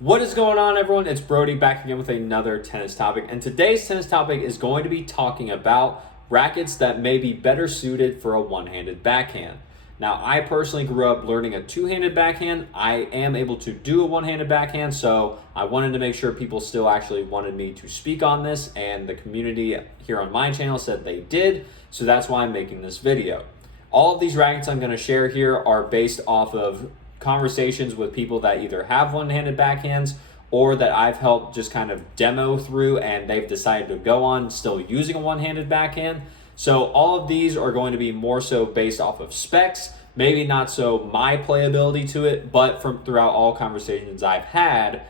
What is going on, everyone? It's Brody back again with another tennis topic, and today's tennis topic is going to be talking about rackets that may be better suited for a one-handed backhand. Now, I personally grew up learning a two-handed backhand. I am able to do a one-handed backhand, so I wanted to make sure people still actually wanted me to speak on this, and the community here on my channel said they did, so that's why I'm making this video. All of these rackets I'm going to share here are based off of conversations with people that either have one-handed backhands or that I've helped just kind of demo through and they've decided to go on still using a one-handed backhand. So all of these are going to be more so based off of specs, maybe not so my playability to it, but from throughout all conversations I've had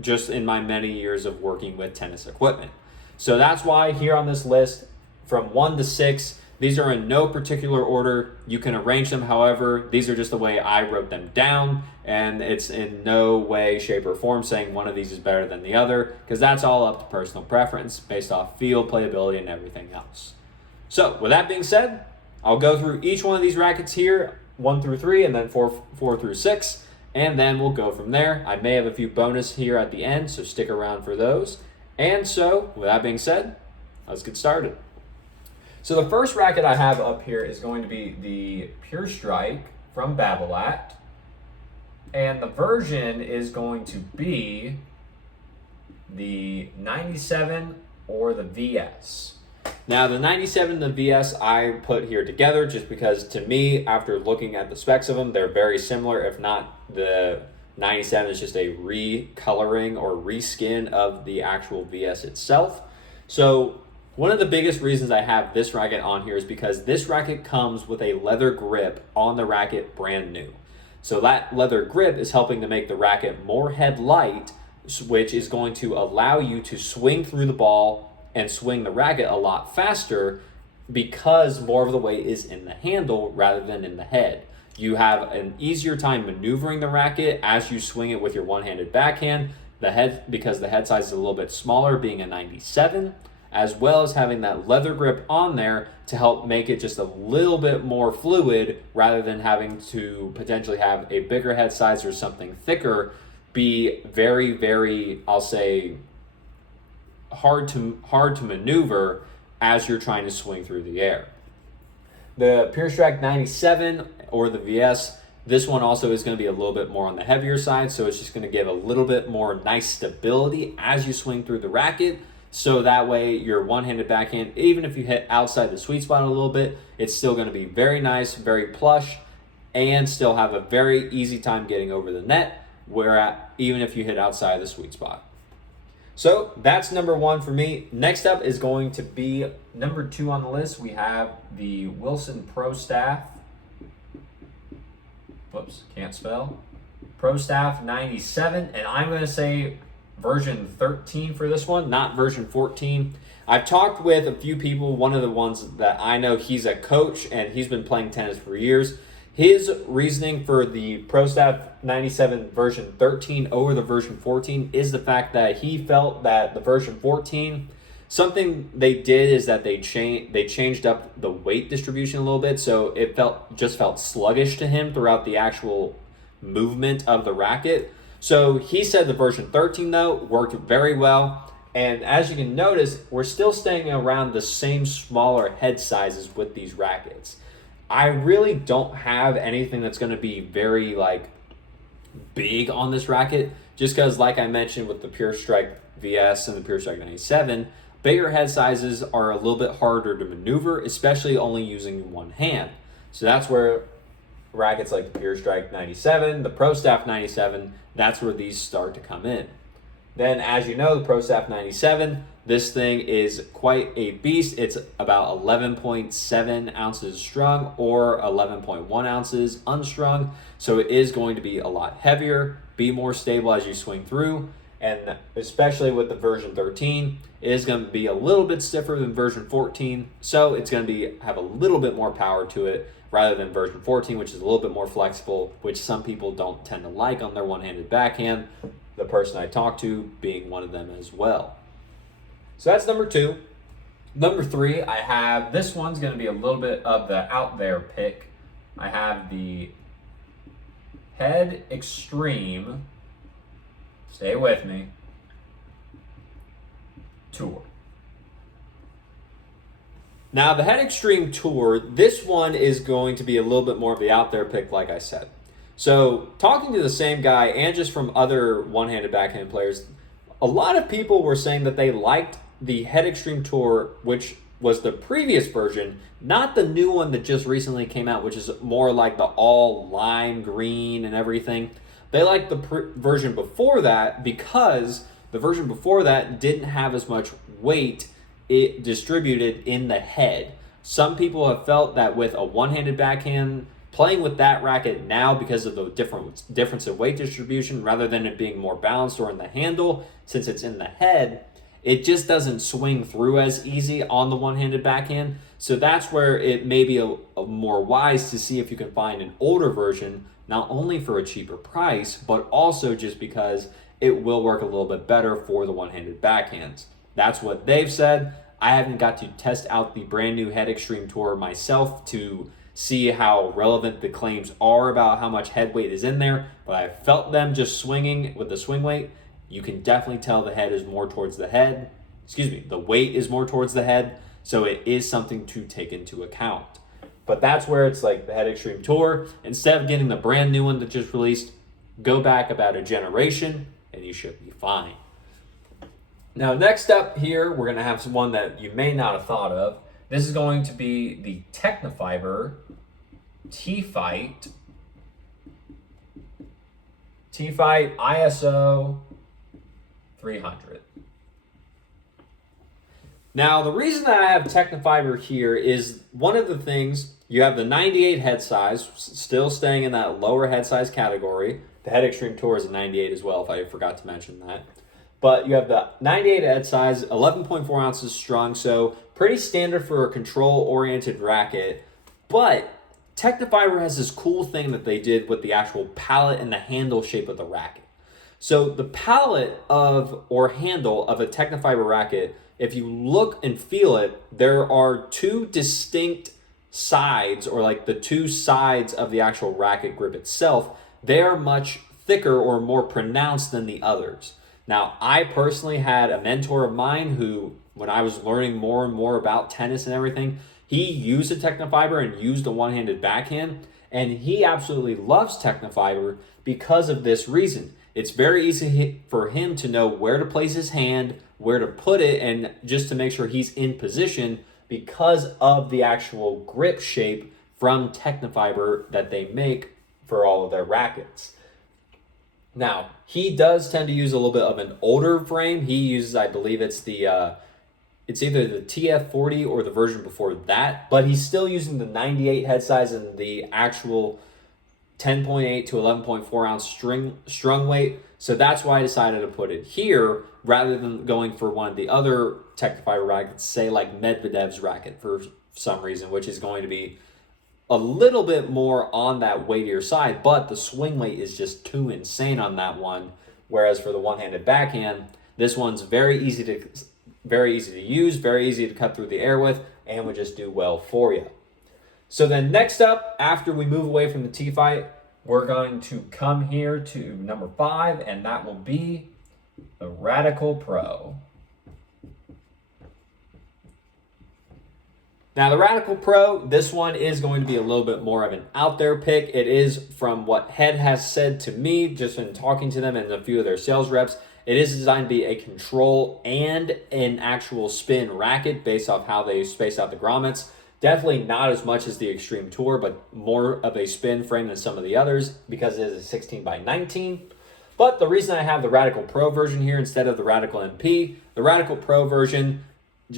just in my many years of working with tennis equipment. So that's why here on this list, from 1 to 6, these are in no particular order. You can arrange them however. These are just the way I wrote them down, and it's in no way, shape, or form saying one of these is better than the other, because that's all up to personal preference based off feel, playability, and everything else. So with that being said, I'll go through each one of these rackets here, 1 through 3, and then 4 through 6, and then we'll go from there. I may have a few bonus here at the end, so stick around for those. And so with that being said, let's get started. So the first racket I have up here is going to be the Pure Strike from Babolat. And the version is going to be the 97 or the VS. Now the 97 and the VS I put here together just because to me, after looking at the specs of them, they're very similar. If not, the 97 is just a recoloring or reskin of the actual VS itself. So one of the biggest reasons I have this racket on here is because this racket comes with a leather grip on the racket brand new. So that leather grip is helping to make the racket more head light, which is going to allow you to swing through the ball and swing the racket a lot faster because more of the weight is in the handle rather than in the head. You have an easier time maneuvering the racket as you swing it with your one-handed backhand. The head, because the head size is a little bit smaller, being a 97, as well as having that leather grip on there to help make it just a little bit more fluid rather than having to potentially have a bigger head size or something thicker be very, very, I'll say, hard to maneuver as you're trying to swing through the air. The Pure Strike 97 or the VS, this one also is going to be a little bit more on the heavier side, so it's just going to give a little bit more nice stability as you swing through the racket. So that way your one-handed backhand, even if you hit outside the sweet spot a little bit, it's still going to be very nice, very plush, and still have a very easy time getting over the net, even if you hit outside the sweet spot. So that's number 1 for me. Next up is going to be number 2 on the list. We have the Wilson Pro Staff. Whoops, can't spell. Pro Staff 97, and I'm going to say version 13 for this one, not version 14. I've talked with a few people. One of the ones that I know, he's a coach and he's been playing tennis for years. His reasoning for the Pro Staff 97 version 13 over the version 14 is the fact that he felt that the version 14, something they did is that they changed up the weight distribution a little bit, so it felt sluggish to him throughout the actual movement of the racket. So he said the version 13, though, worked very well. And as you can notice, we're still staying around the same smaller head sizes with these rackets. I really don't have anything that's going to be very, big on this racket. Just because, like I mentioned with the Pure Strike VS and the Pure Strike 97, bigger head sizes are a little bit harder to maneuver, especially only using one hand. So that's where rackets like the Pure Strike 97, the Pro Staff 97, that's where these start to come in. Then, as you know, the Pro Staff 97, this thing is quite a beast. It's about 11.7 ounces strung or 11.1 ounces unstrung. So it is going to be a lot heavier, be more stable as you swing through. And especially with the version 13, it is going to be a little bit stiffer than version 14. So it's going to have a little bit more power to it rather than version 14, which is a little bit more flexible, which some people don't tend to like on their one-handed backhand. The person I talked to being one of them as well. So that's number 2. Number 3, I have, this one's going to be a little bit of the out there pick. I have the Head Extreme stay with me, Tour. Now, the Head Extreme Tour, this one is going to be a little bit more of the out there pick, like I said. So, talking to the same guy and just from other one-handed backhand players, a lot of people were saying that they liked the Head Extreme Tour, which was the previous version, not the new one that just recently came out, which is more like the all lime green and everything. They liked the version before that because the version before that didn't have as much weight it distributed in the head. Some people have felt that with a one-handed backhand, playing with that racket now because of the difference in weight distribution, rather than it being more balanced or in the handle, since it's in the head, it just doesn't swing through as easy on the one-handed backhand. So that's where it may be a more wise to see if you can find an older version, not only for a cheaper price, but also just because it will work a little bit better for the one-handed backhands. That's what they've said. I haven't got to test out the brand new Head Extreme Tour myself to see how relevant the claims are about how much head weight is in there, but I felt them just swinging with the swing weight. You can definitely tell the head is more towards the head. The weight is more towards the head, so it is something to take into account. But that's where it's like the Head Extreme Tour. Instead of getting the brand new one that just released, go back about a generation and you should be fine. Now, next up here, we're going to have one that you may not have thought of. This is going to be the Tecnifiber Tfight ISO 300. Now, the reason that I have Tecnifiber here is one of the things, you have the 98 head size, still staying in that lower head size category. The Head Extreme Tour is a 98 as well, if I forgot to mention that. But you have the 98 head size, 11.4 ounces strung, so pretty standard for a control-oriented racket. But Tecnifiber has this cool thing that they did with the actual pallet and the handle shape of the racket. So the pallet or handle of a Tecnifiber racket, if you look and feel it, there are two distinct sides, or like the two sides of the actual racket grip itself. They are much thicker or more pronounced than the others. Now, I personally had a mentor of mine who, when I was learning more and more about tennis and everything, he used a Tecnifiber and used a one-handed backhand, and he absolutely loves Tecnifiber because of this reason. It's very easy for him to know where to place his hand, where to put it, and just to make sure he's in position because of the actual grip shape from Tecnifiber that they make for all of their rackets. Now, he does tend to use a little bit of an older frame. He uses, I believe it's it's either the TF40 or the version before that, but he's still using the 98 head size and the actual 10.8 to 11.4 ounce strung weight. So that's why I decided to put it here rather than going for one of the other Tecnifiber rackets, say like Medvedev's racket for some reason, which is going to be a little bit more on that weightier side, but the swing weight is just too insane on that one. Whereas for the one-handed backhand, this one's very easy to use, very easy to cut through the air with, and would just do well for you. So then next up, after we move away from the Tfight, we're going to come here to number 5, and that will be the Radical Pro. Now, the Radical Pro, this one is going to be a little bit more of an out there pick. It is, from what Head has said to me, just in talking to them and a few of their sales reps, it is designed to be a control and an actual spin racket based off how they space out the grommets. Definitely not as much as the Extreme Tour, but more of a spin frame than some of the others because it is a 16 by 19. But the reason I have the Radical Pro version here instead of the Radical MP, the Radical Pro version,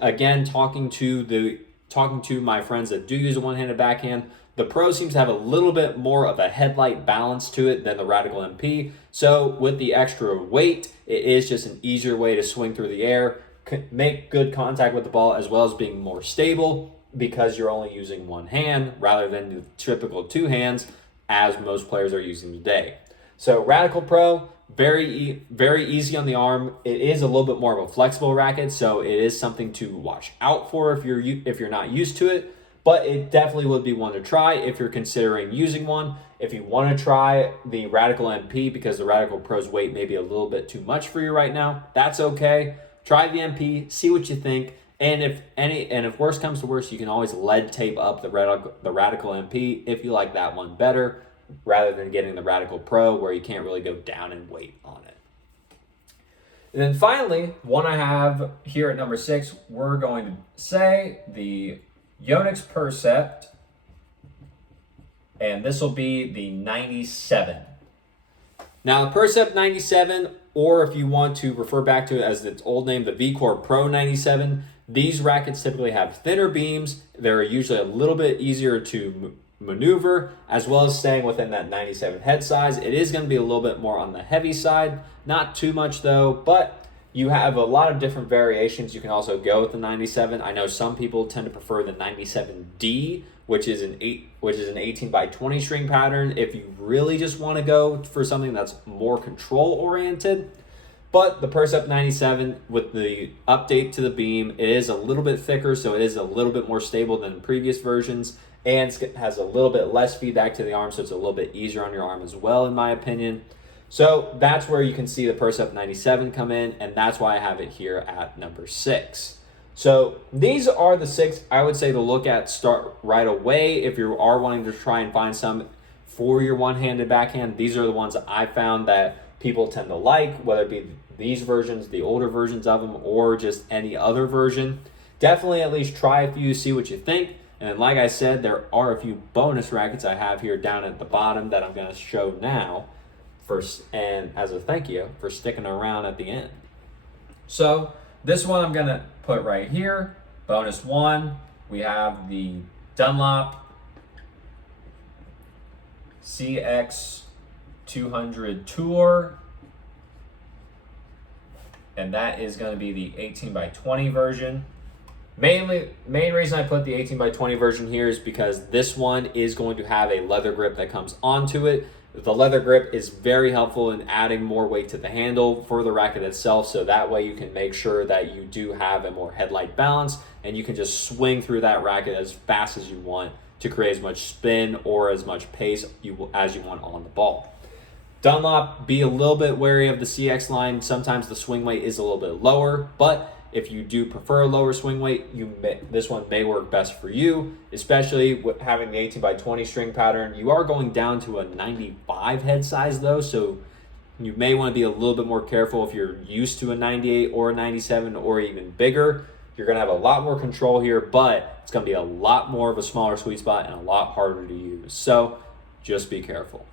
again, talking to my friends that do use a one-handed backhand, the Pro seems to have a little bit more of a headlight balance to it than the Radical MP. So with the extra weight, it is just an easier way to swing through the air, make good contact with the ball, as well as being more stable because you're only using one hand rather than the typical two hands as most players are using today. So Radical Pro, very easy on the arm. It is a little bit more of a flexible racket, so it is something to watch out for if you're not used to it. But it definitely would be one to try if you're considering using one. If you want to try the Radical MP because the Radical Pro's weight may be a little bit too much for you right now, that's okay. Try the MP, see what you think. And if worse comes to worse, you can always lead tape up the Radical MP if you like that one better, rather than getting the Radical Pro where you can't really go down in weight on it. And then finally, one I have here at number 6, we're going to say the Yonex Percept, and this will be the 97. Now, the Percept 97, or if you want to refer back to it as its old name, the VCore Pro 97, these rackets typically have thinner beams. They're usually a little bit easier to maneuver, as well as staying within that 97 head size. It is going to be a little bit more on the heavy side, not too much though, but you have a lot of different variations. You can also go with the 97. I know some people tend to prefer the 97D, which is an 18 by 20 string pattern if you really just want to go for something that's more control oriented. But the Percept 97, with the update to the beam, it is a little bit thicker, so it is a little bit more stable than previous versions, and it has a little bit less feedback to the arm, so it's a little bit easier on your arm as well, in my opinion. So that's where you can see the Percept 97 come in, and that's why I have it here at number 6. So these are the 6 I would say to look at, start right away if you are wanting to try and find some for your one-handed backhand. These are the ones that I found that people tend to like, whether it be these versions, the older versions of them, or just any other version. Definitely at least try a few, see what you think. And like I said, there are a few bonus rackets I have here down at the bottom that I'm going to show now, and as a thank you for sticking around at the end. So this one I'm going to put right here. Bonus 1, we have the Dunlop CX 200 Tour, and that is going to be the 18 by 20 version. Main reason I put the 18 by 20 version here is because this one is going to have a leather grip that comes onto it. The leather grip is very helpful in adding more weight to the handle for the racket itself, so that way you can make sure that you do have a more headlight balance and you can just swing through that racket as fast as you want to create as much spin or as much pace as you want on the ball. Dunlop, be a little bit wary of the CX line. Sometimes the swing weight is a little bit lower, but if you do prefer a lower swing weight, this one may work best for you, especially with having the 18 by 20 string pattern. You are going down to a 95 head size though, so you may want to be a little bit more careful if you're used to a 98 or a 97 or even bigger. You're going to have a lot more control here, but it's going to be a lot more of a smaller sweet spot and a lot harder to use. So just be careful.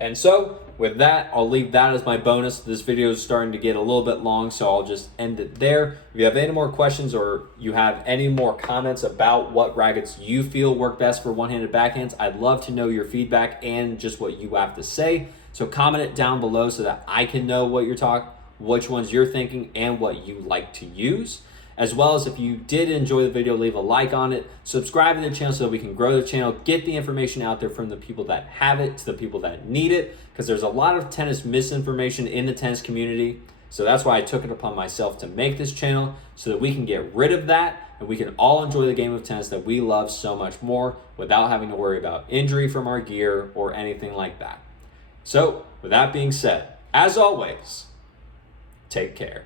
And so with that, I'll leave that as my bonus. This video is starting to get a little bit long, so I'll just end it there. If you have any more questions or you have any more comments about what rackets you feel work best for one-handed backhands, I'd love to know your feedback and just what you have to say. So comment it down below so that I can know which ones you're thinking and what you like to use. As well as if you did enjoy the video, leave a like on it, subscribe to the channel so that we can grow the channel, get the information out there from the people that have it to the people that need it, because there's a lot of tennis misinformation in the tennis community. So that's why I took it upon myself to make this channel so that we can get rid of that and we can all enjoy the game of tennis that we love so much more without having to worry about injury from our gear or anything like that. So with that being said, as always, take care.